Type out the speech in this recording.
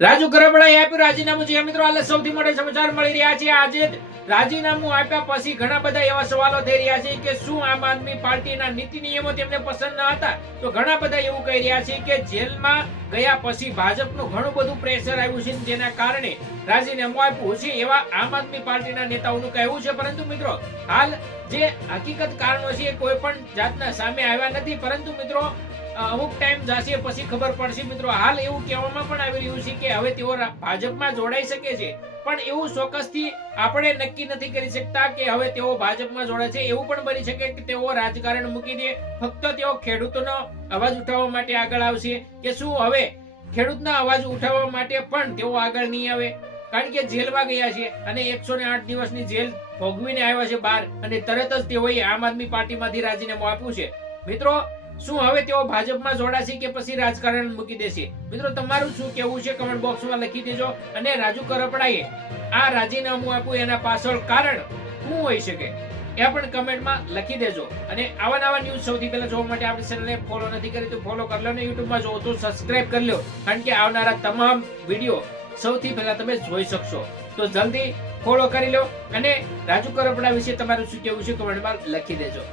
રાજુ કરપડાએ આપ્યું રાજીનામું છે મિત્રો. હાલ સૌથી મોટા સમાચાર મળી રહ્યા છે. આજે રાજીનામું આપ્યા પછી ઘણા બધા એવા સવાલો થઈ રહ્યા છે કે શું આમ આદમી પાર્ટીના નીતિ નિયમો તેમને પસંદ ન હતા. તો ઘણા બધા એવું કહી રહ્યા છે કે જેલમાં ગયા પછી ભાજપનું ઘણું બધું પ્રેશર આવ્યું છે, જેના કારણે રાજીનામું આપ્યું છે એવા આમ આદમી પાર્ટીના નેતાઓનું કહેવું છે. પરંતુ મિત્રો હાલ જે હકીકત કારણો છે કોઈ પણ જાતના સામે આવ્યા નથી, પરંતુ મિત્રો અમુક ટાઈમ જશે પછી ખબર પડશે. મિત્રો હાલ એવું કહેવામાં પણ આવી રહ્યું છે કે હવે તેઓ ભાજપમાં જોડાઈ શકે છે, પણ એવું ચોક્કસથી આપણે નક્કી નથી કરી શકતા કે હવે તેઓ ભાજપમાં જોડાય છે. એવું પણ બની શકે કે તેઓ રાજકારણ મૂકી દે, ફક્ત તેઓ ખેડૂતોનો અવાજ ઉઠાવવા માટે આગળ આવશે. કે શું હવે ખેડૂતના અવાજ ઉઠાવવા માટે પણ તેઓ આગળ નહીં આવે? કારણ કે જેલમાં ગયા છે અને 108 દિવસની જેલ ભોગવીને આવ્યા છે બહાર, અને તરત જ તેઓએ આમ આદમી પાર્ટીમાંથી રાજીનામું આપ્યું છે. મિત્રો શું હવે તેઓ ભાજપમાં જોડાશે કે પછી રાજકારણ મૂકી દેશે? મિત્રો તમારું શું કેવું છે કમેન્ટ બોક્સમાં લખી દેજો. અને રાજુ કરપડાએ આ રાજીનામું આપ્યું એના પાછળ કારણ શું હોઈ શકે એ પણ કમેન્ટમાં લખી દેજો. અને આવા નવા ન્યૂઝ સૌથી પહેલા જોવા માટે આપણી ચેનલને ફોલો નથી કરી તો ફોલો કરી લો, અને યુટ્યુબમાં જોવો તો સબસ્ક્રાઇબ કરી લો, કારણ કે આવનારા તમામ વિડીયો સૌથી પહેલા તમે જોઈ શકશો. તો જલ્દી ફોલો કરી લો અને રાજુ કરપડા વિશે તમારું શું કેવું છે કમેન્ટમાં લખી દેજો.